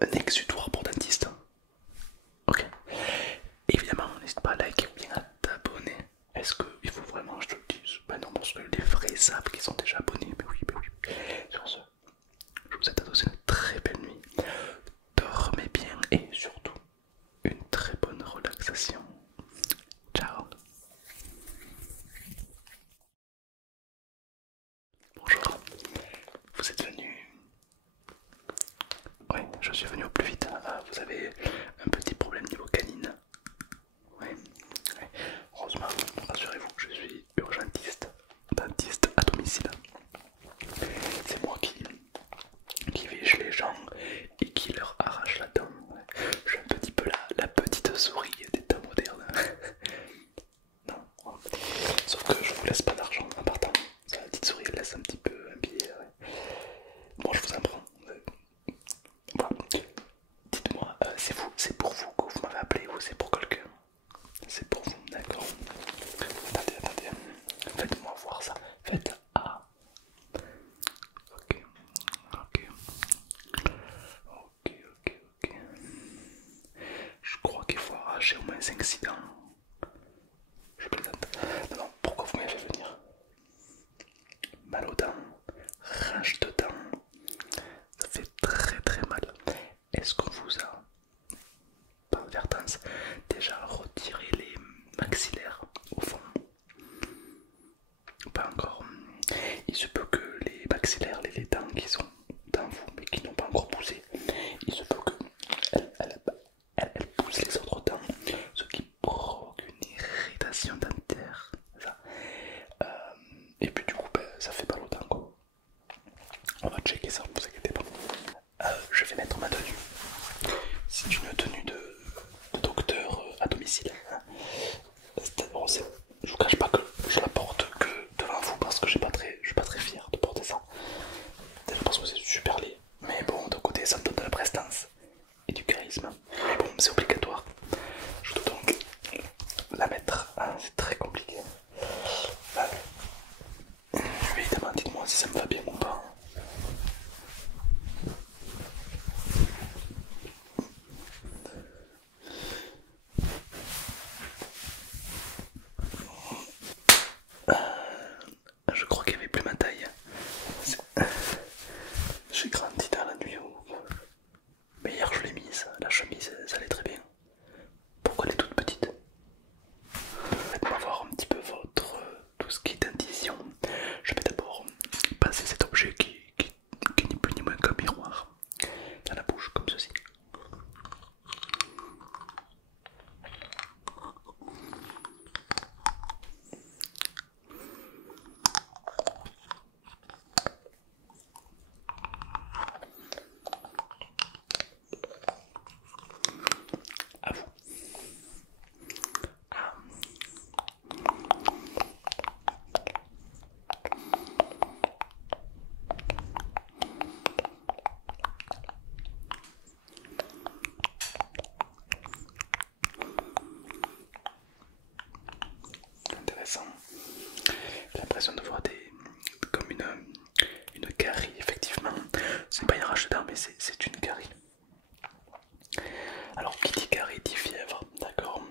un exutoire pour dentiste. Ok. Évidemment, n'hésite pas à liker ou bien à t'abonner. Est-ce qu'il faut vraiment que je te le dise? Bah non, parce que les vrais savent qu'ils sont déjà abonnés. Mais oui, mais oui. Sur ce, je vous souhaite à tous une très belle nuit. Dormez bien et surtout une très bonne relaxation. Ciao. Bonjour. Vous êtes venu. Oui, je suis venu au plus vite. Ah, vous avez un petit problème niveau canine. Oui. Oui. Heureusement, rassurez-vous, je suis urgentiste, dentiste à domicile. C'est moi qui vais chez les gens et qui leur arrache la dent. Je suis un petit peu la petite souris des temps modernes. Non. Sauf que je vous laisse pas d'argent en partant. La petite souris elle laisse un petit peu un billet. Ouais. Bon, je vous en prends. Voilà. Dites-moi, c'est pour vous que vous m'avez appelé ou c'est pour quelqu'un? C'est pour vous, d'accord. Attendez, attendez. Faites-moi voir ça. Faites A. Ok, ok. Ok, ok, ok. Je crois qu'il faut arracher au moins 5 dents. Je plaisante. Non, non, pourquoi vous m'avez fait venir? Mal aux dents, rage de dents, ça fait très très mal. Est-ce qu'on vous a, par advertence, déjà retiré les maxillaires au fond? Pas encore. Il se peut que les maxillaires, les dents qui sont dans vous mais qui n'ont pas encore poussé, il se peut que elles poussent les autres dents, ce qui provoque une irritation dentaire. Ça. Et puis du coup, ben, ça fait mal aux dents quoi. On va checker ça, ne vous inquiétez pas. Je vais mettre ma tenue. C'est une tenue de docteur à domicile. Bon, je vous cache pas que je la porte que devant vous parce que je suis pas très fier de porter ça. Déjà parce que c'est super laid. Mais bon, d'un côté, ça me donne de la prestance et du charisme. Mais bon, c'est obligatoire. Je dois donc la mettre. Ah, c'est très compliqué. Évidemment, dites-moi si ça me va bien ou pas. Je crois qu'il n'y avait plus ma taille. J'ai grandi dans la nuit où... Mais hier je l'ai mise, la chemise ça allait très bien. Pourquoi elle est toute petite? Faites-moi voir un petit peu votre... tout ce qui est dentition. Je vais d'abord passer cet objet qui n'est plus ni moins qu'un miroir dans la bouche comme ceci. À vous. Intéressant. J'ai l'impression de voir comme une carie, effectivement. C'est pas une rage de dents, mais c'est une carie. Alors, qui dit carie dit fièvre, d'accord?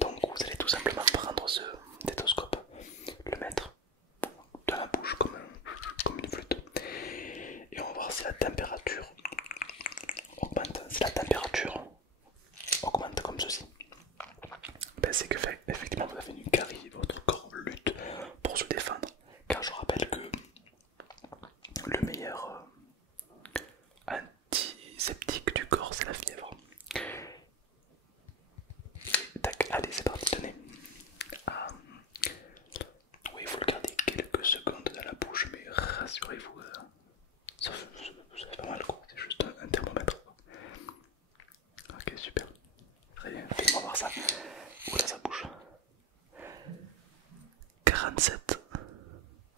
Donc, vous allez tout simplement prendre ce stéthoscope, le mettre dans la bouche comme une flûte, et on va voir si la température augmente. Si la température augmente comme ceci, ben c'est que effectivement vous avez une carie, votre corps lutte pour se défendre. Car je rappelle que le meilleur antiseptique du corps c'est la fièvre. Tac, allez c'est parti, tenez. Ah, oui, il faut le garder quelques secondes dans la bouche, mais rassurez-vous, ça fait pas mal quoi, c'est juste un thermomètre quoi. Ok, super. Très bien, faites-moi voir ça. Où dans sa bouche? 47.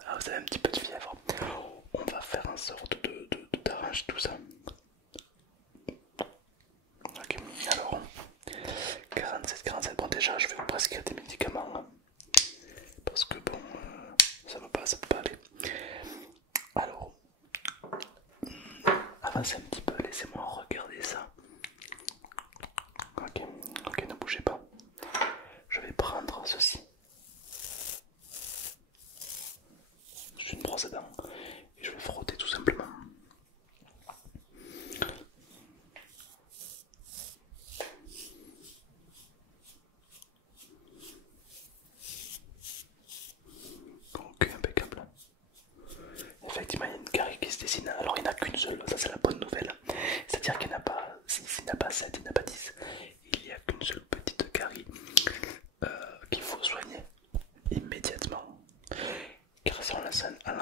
Ah, vous avez un petit peu de fièvre. On va faire en sorte d'arranger tout ça. Ok, alors 47. Bon, déjà, je vais vous prescrire des médicaments hein, parce que bon, ça peut pas aller. Alors, avancez un petit peu, laissez-moi regarder ça.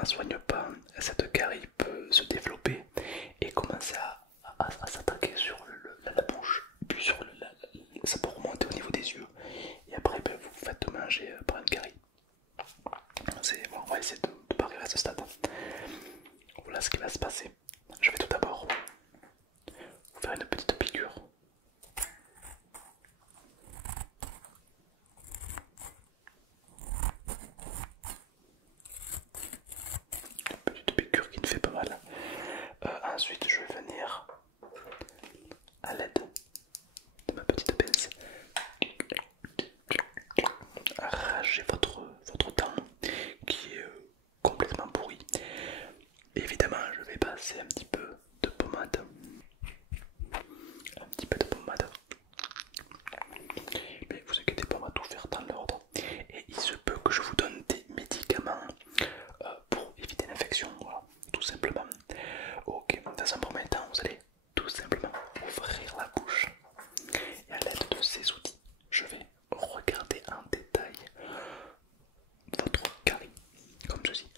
l'en soigne pas, cette carie peut se développer et commencer à s'attaquer sur la bouche, puis sur ça peut remonter au niveau des yeux, et après ben, vous vous faites manger par une carie. Bon, on va essayer de ne pas arriver à ce stade. Voilà ce qui va se passer. Je vais tout d'abord vous faire une petite piqûre. Une petite piqûre qui ne fait pas mal. Ensuite, je vais venir à l'aide de ma petite pince arracher votre dent qui est complètement pourri. Évidemment, je vais passer un petit peu de pommade. Un petit peu de pommade. Mais vous inquiétez pas, on va tout faire dans l'ordre. Et il se peut que je vous donne des médicaments pour éviter l'infection. Voilà, tout simplement. Ok, dans un premier temps, vous allez tout simplement ouvrir la bouche. Et à l'aide de ces outils, je vais regarder en détail votre carie, comme ceci.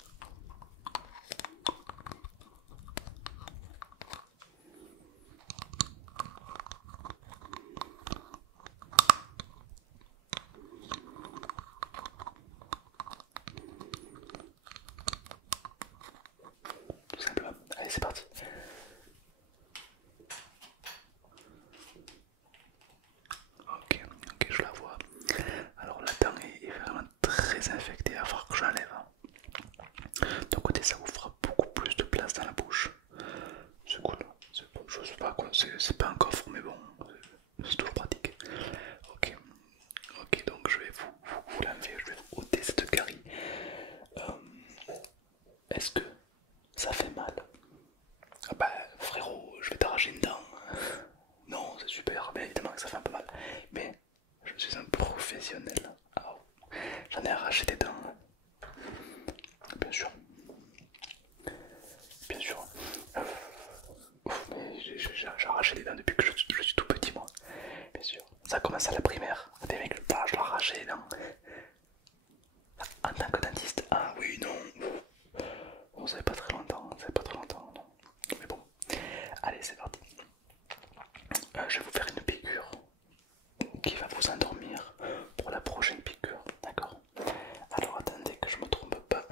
Tout simplement. Allez, c'est parti. Ok, ok, je la vois. Alors la dent est vraiment très infectée, à voir que j'enlève. D'un côté, ça vous fera beaucoup plus de place dans la bouche. C'est cool. Je sais pas quoi, c'est pas un coffre, mais bon, c'est toujours pratique. Ok, ok, donc je vais vous l'enlever, je vais vous ôter cette carie. Est-ce que ça fait mal? Ah bah frérot, je vais t'arracher une dent. Non, c'est super, bien évidemment que ça fait un peu mal. Mais je suis un professionnel. Ah, j'en ai arraché des dents. Bien sûr. Bien sûr. Mais j'ai arraché des dents depuis que je suis tout petit moi. Bien sûr. Ça commence à la primaire. Des mecs, je l'arrachais les dents. En tant que dentiste, ah oui, non. Bon, ça fait pas très longtemps, non. Mais bon. Allez, c'est parti. Je vais vous faire une piqûre qui va vous endormir pour la prochaine piqûre, d'accord? Alors attendez que je me trompe pas.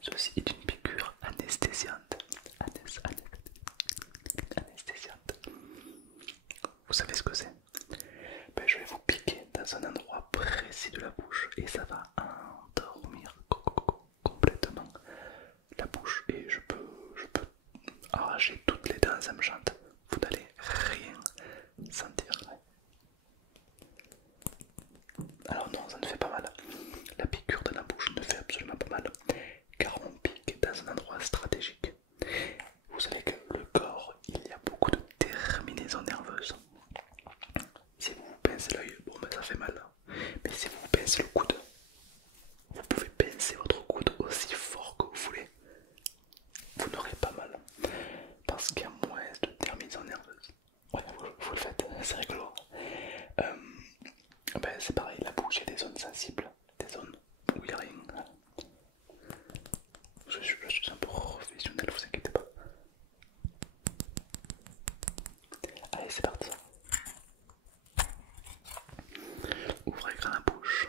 Ceci est une piqûre anesthésiante. Anesthésiante. Vous savez ce que c'est? Ben, je vais vous piquer dans un endroit précis de la bouche et ça va endormir complètement la bouche et je peux arracher toutes les dents ça me chante. Vous n'allez rien sentir. Alors non, ça ne fait pas mal. La piqûre de la bouche ne fait absolument pas mal car on pique dans un endroit stratégique. Vous savez que le corps, il y a beaucoup de terminaisons nerveuses. Si vous vous pincez l'œil, bon ben ça fait mal. Mais si vous vous pincez le coude, vous pouvez pincer votre coude aussi fort que vous voulez. Vous n'aurez pas mal. Parce qu'il y a moins de terminaisons nerveuses. Ouais, vous le faites, c'est rigolo. Ben, c'est pareil, la bouche, il y a des zones sensibles, des zones où il n'y a rien. Je suis un professionnel, vous inquiétez pas. Allez, c'est parti. Ouvrez grand la bouche.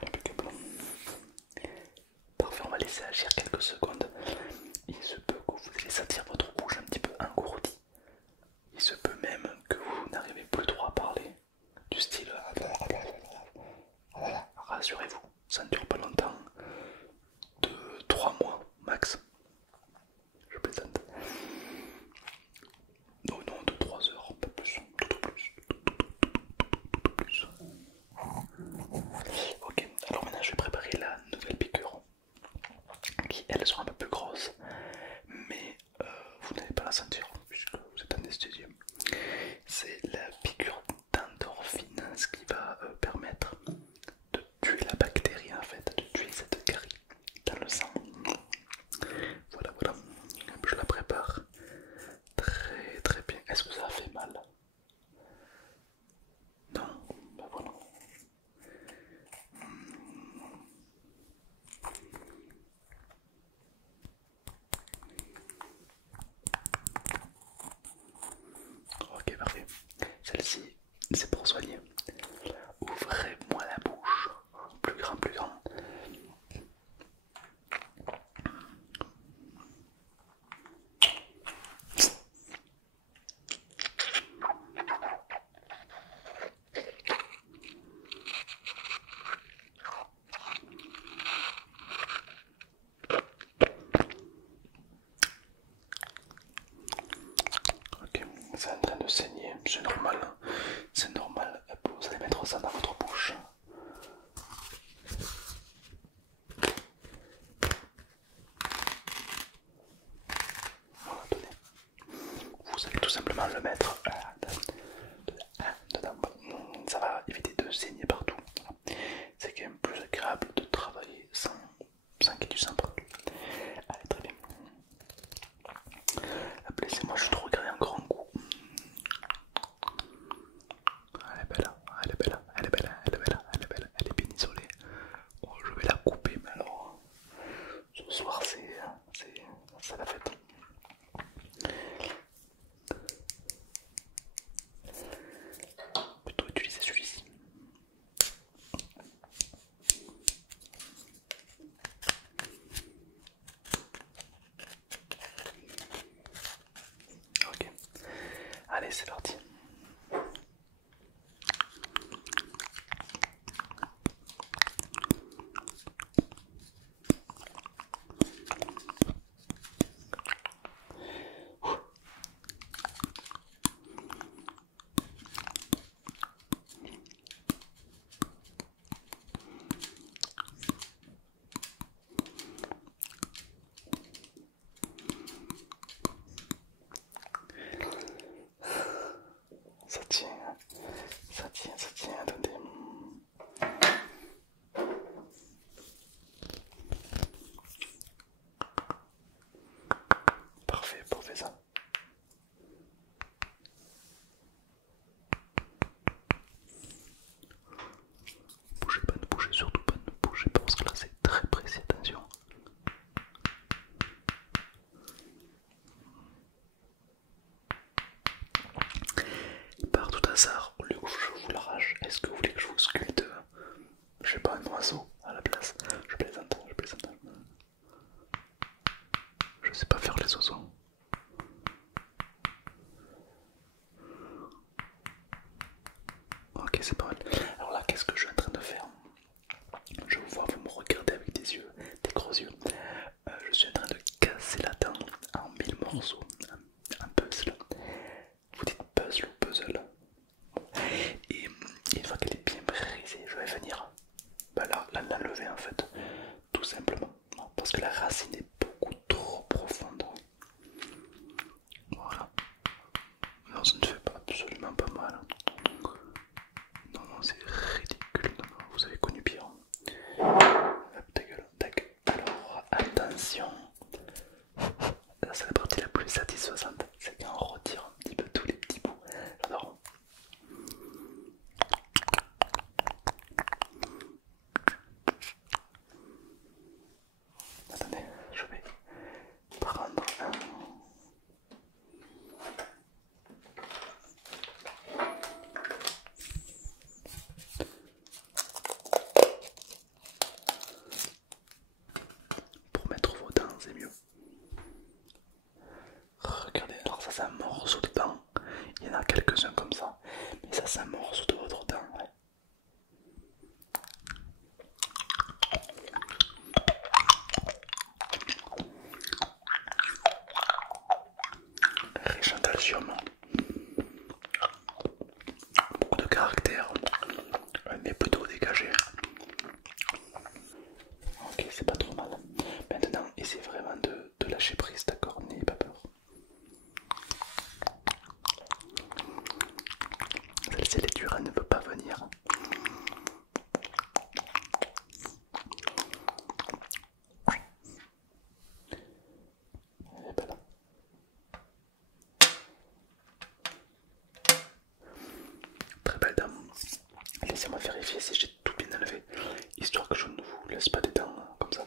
Impeccable. Parfait, on va laisser agir quelques secondes. Il se peut que vous allez sentir votre bouche un petit peu engourdie. Il se peut même que vous n'arrivez plus trop à parler. Du style... Rassurez-vous, ça ne dure pas longtemps. 3 mois max. Je plaisante. Non, non, 2-3 heures, pas plus, tout au plus. C'est en train de saigner, c'est normal, hein. C'est normal. Hop, vous allez mettre ça dans votre bouche. Voilà, tenez. Vous allez tout simplement le mettre dedans. Ça va éviter de saigner partout. C'est quand même plus agréable de travailler sans qu'il y ait du sang partout. Allez, très bien. Laissez-moi juste regarder encore un coup. Elle est belle, elle est belle, elle est belle, elle est belle, elle est belle, elle est bien isolée. Oh, je vais la couper, mais alors ce soir c'est la fête. Plutôt utiliser celui-ci. Ok, allez, c'est parti. Ça tient, ça tient, ça tient, attendez. Parfait, parfait ça. Bougez pas, ne bougez surtout pas, ne bougez pas parce que là c'est très précis, attention. Par tout hasard, au lieu que je vous l'arrache, est-ce que vous voulez que je vous sculpte, je sais pas, un oiseau à la place? Je plaisante, je plaisante. Je sais pas faire les oiseaux. Ok, c'est pas mal. Alors là, qu'est-ce que je suis en train de faire? Je vous vois, vous me regardez avec des yeux, des gros yeux. Je suis en train de casser la dent en 1000 morceaux, un puzzle. Vous dites puzzle ou puzzle? Et une fois qu'elle est bien brisée, je vais venir l'enlever en fait, tout simplement. Parce que la racine est beaucoup trop profonde. Voilà. Non, ça ne fait pas absolument pas mal. Non, non, c'est ridicule. Non, non, vous avez connu pire. Hop, ta gueule, tac. Alors, attention. Ça, c'est la partie la plus satisfaisante. C'est quand on retire un petit peu tous les petits bouts. J'adore. Attendez, je vais prendre un. Pour mettre vos dents, c'est mieux. Regardez, alors ça c'est un morceau de dent. Il y en a quelques-uns comme ça. Mais ça c'est un morceau de votre dent. Ouais. Riche en calcium. Beaucoup de caractère. Mais plutôt dégagé. Ok, c'est pas trop mal. Maintenant, essayez vraiment de lâcher prise, d'accord? N'ayez pas peur. Celle-ci elle est dure, elle ne peut pas venir. Elle est pas là. Très belle dame. Laissez-moi vérifier si j'ai tout bien enlevé, histoire que je ne vous laisse pas des dents comme ça.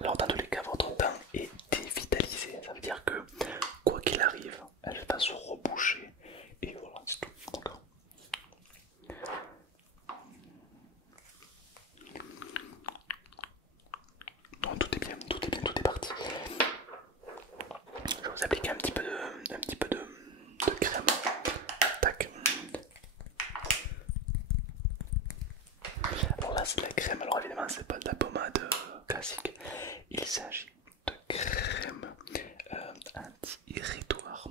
Alors dans tous les cas, votre dent est dévitalisée. Ça veut dire que quoi qu'il arrive, elle va se reboucher. Et voilà, c'est tout. D'accord. Non, tout est bien, tout est bien, tout est parti. Je vais vous appliquer un petit peu de crème. Tac. Alors là c'est de la crème, alors évidemment c'est pas de la pommade classique. Il s'agit de crème anti-irritoire.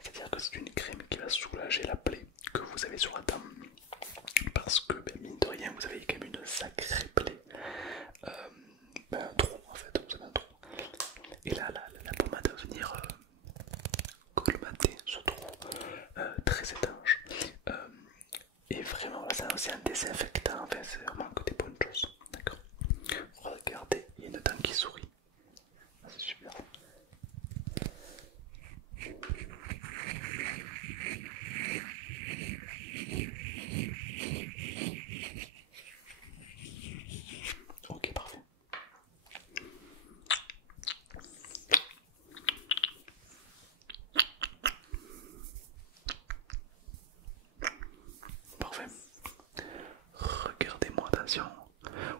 C'est-à-dire que c'est une crème qui va soulager la plaie que vous avez sur la dent. Parce que, ben, mine de rien, vous avez quand même une sacrée plaie. Un trou en fait, vous avez un trou. Et là, la pommade va venir colmater ce trou très étanche. Et vraiment, c'est aussi un désinfectant, enfin, c'est vraiment que des bonnes choses. D'accord. Regardez, il y a une dent qui sourit. C'est super. Ok, parfait. Parfait. Regardez-moi, attention.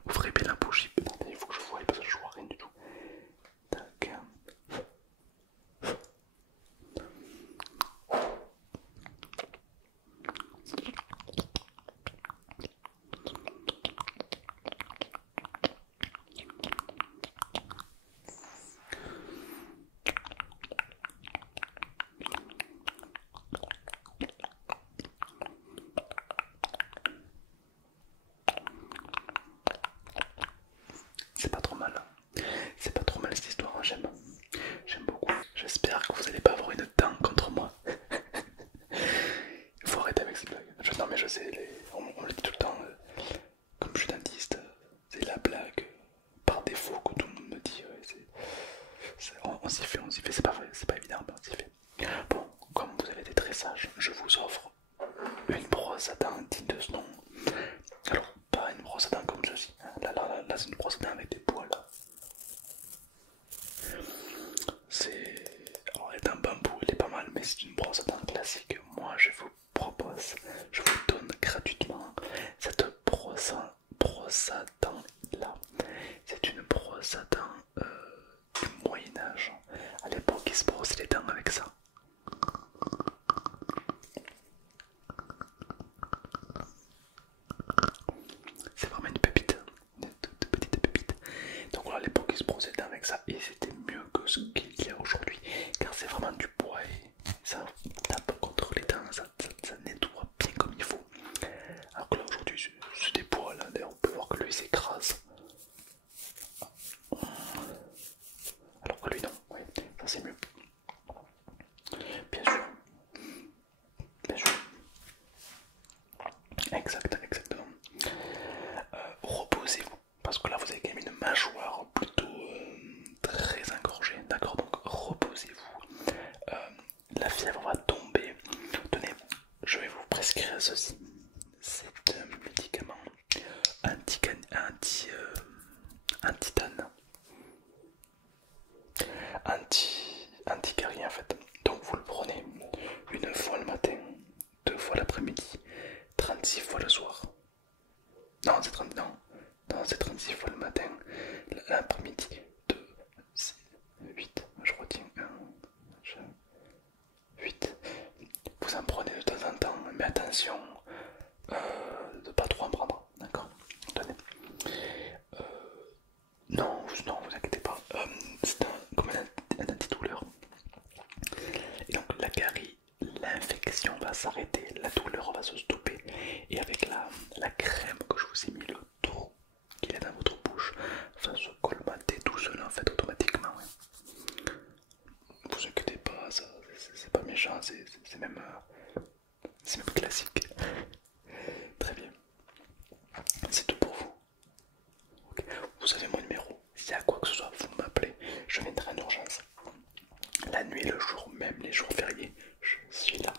Ouvrez bien la bouche. Attendez, il faut que je voie parce que je vois rien du tout. Tac. C'est pas trop mal. C'est pas trop mal cette histoire, hein, j'aime. J'aime beaucoup. J'espère que vous allez pas avoir une dent contre moi. Il faut arrêter avec ces blagues. Non mais je sais, on me le dit tout le temps. Comme je suis dentiste, c'est la blague par défaut que tout le monde me dit. Ouais, on s'y fait, c'est pas vrai, c'est pas évident, mais on s'y fait. Bon, comme vous avez été très sage, je vous offre une brosse à dents digne de ce nom. Alors, pas une brosse à dents comme ceci. Là, c'est une brosse à dents avec des poils. Alors, elle est en bambou, elle est pas mal, mais c'est une brosse à dents classique. Moi, je vous propose, je vous donne gratuitement cette brosse à dents là. C'est une brosse à dents du Moyen-Âge. À l'époque, ils se brossaient les dents avec ça. C'est vraiment une pépite, une toute petite pépite. Donc voilà, à l'époque ils se brossaient les dents avec ça et c'était mieux que ce qu'il y a aujourd'hui, car c'est vraiment du bois et ça tape contre les dents, ça nettoie bien comme il faut. Alors que là aujourd'hui c'est des bois là, d'ailleurs on peut voir que lui s'écrase. Alors que lui non, oui, ça c'est mieux. Bien sûr, bien sûr. Exactement. Reposez-vous, parce que là vous avez quand même une mâchoire plutôt très engorgée, d'accord? Donc reposez-vous. La fièvre va tomber. Tenez, je vais vous prescrire ceci. C'est un médicament anti-tane, anti-carie en fait. Donc vous le prenez une fois le matin, deux fois l'après-midi, 36 fois le soir. Non, c'est 30, non, c'est 36 fois le matin, l'après-midi, 2, 6, 8, je retiens 1, 8. Vous en prenez de temps en temps, mais attention de pas trop en prendre, d'accord? Tenez. Non, non, vous inquiétez pas. C'est comme un antidouleur. Et donc la carie, l'infection va s'arrêter, la douleur va se stopper. Et avec la crème que je vous ai mis, le trou qu'il y a dans votre bouche va se colmater tout seul en fait automatiquement. Ouais. Vous inquiétez pas, c'est pas méchant, c'est même classique. Très bien. C'est tout pour vous. Okay. Vous avez mon numéro. S'il y a quoi que ce soit, vous m'appelez. Je viendrai en urgence. La nuit, le jour, même les jours fériés, je suis là.